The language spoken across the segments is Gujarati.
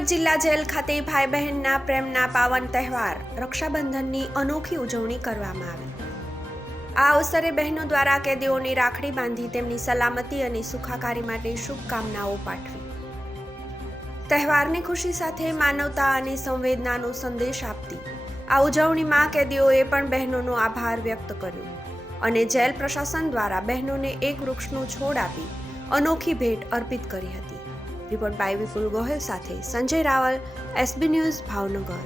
ભાવનગર જિલ્લા જેલ ખાતે ભાઈ બહેનના પ્રેમના પાવન તહેવાર રક્ષાબંધનની અનોખી ઉજવણી કરવામાં આવી। આ અવસરે બહેનો દ્વારા કેદીઓની રાખડી બાંધી તેમની સલામતી અને સુખાકારી માટે શુભકામનાઓ પાઠવી। તહેવારની ખુશી સાથે માનવતા અને સંવેદનાનો સંદેશ આપતી આ ઉજવણીમાં કેદીઓએ પણ બહેનોનો આભાર વ્યક્ત કર્યો અને જેલ પ્રશાસન દ્વારા બહેનોને એક વૃક્ષનો છોડ આપી અનોખી ભેટ અર્પિત કરી હતી। રિપોર્ટ બાય વિપુલ ગોહિલ સાથે સંજય રાવલ, SB ન્યૂઝ, ભાવનગર।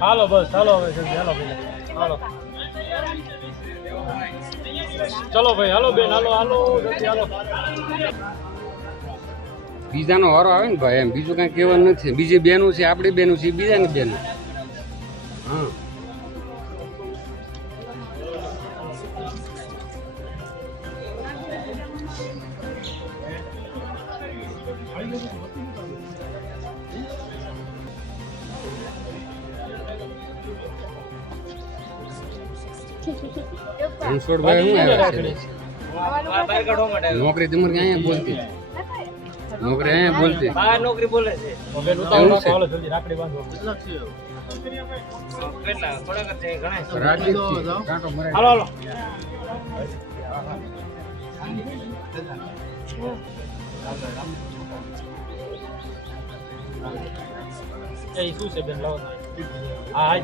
હાલો બસ હાલો હવે જલ્દી હાલો ભાઈ હાલો ચલો ભાઈ હાલો બેન હાલો હાલો જલ્દી હાલો બીજાનો વારો આવે ને ભાઈ, એમ બીજું કઈ કહેવાનું નથી। બીજી બેનું છે, આપણી બેનું છે, બીજાની બેનું। હા રણછોડભાઈ શું આવ્યા છે? નોકરી તમારી અહીંયા બોલતી, નોકરી અહીંયા બોલતી, બહાર નોકરી બોલે છે। બેન ઉતાવળ રાખો, હાલો જલ્દી રાખડી બાંધો। કેટલા થોડાક જ છે, ઘણા છે। રાખી જ છે, કાંટો મરાય। હાલો હાલો એ શું છે બેન લાવો। હા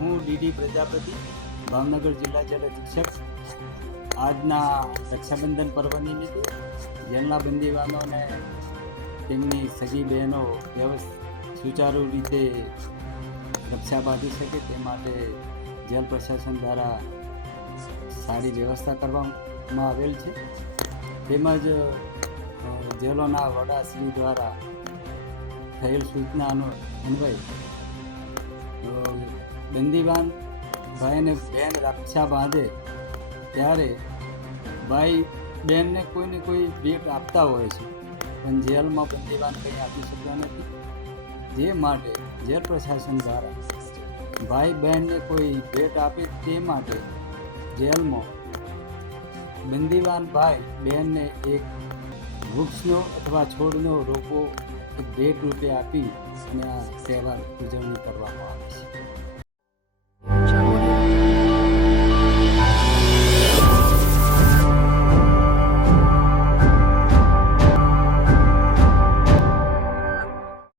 હું ડીડી પ્રજાપતિ, ભાવનગર જિલ્લા જેલ અધિક્ષક। આજના રક્ષાબંધન પર્વ નિમિત્તે જેલના બંદીવાનોને તેમની સગી બહેનો સુચારુ રીતે રક્ષા બાંધી શકે તે માટે જેલ પ્રશાસન દ્વારા સારી વ્યવસ્થા કરવામાં આવેલ છે। તેમજ જેલોના વડાશ્રી દ્વારા થયેલ સૂચનાનો અન્વય બંદીવાન ભાઈને બહેન રક્ષા બાંધે ત્યારે ભાઈ બહેનને કોઈને કોઈ ભેટ આપતા હોય છે, પણ જેલમાં બંદીવાન કંઈ આપી શકતા નથી। જે માટે જેલ પ્રશાસન દ્વારા ભાઈ બહેનને કોઈ ભેટ આપે તે માટે જેલમાં બંદીવાન ભાઈ બહેનને એક વૃક્ષનો અથવા છોડનો રોપો એક ભેટ રૂપે આપી અને આ તહેવાર ઉજવણી કરવામાં આવે છે।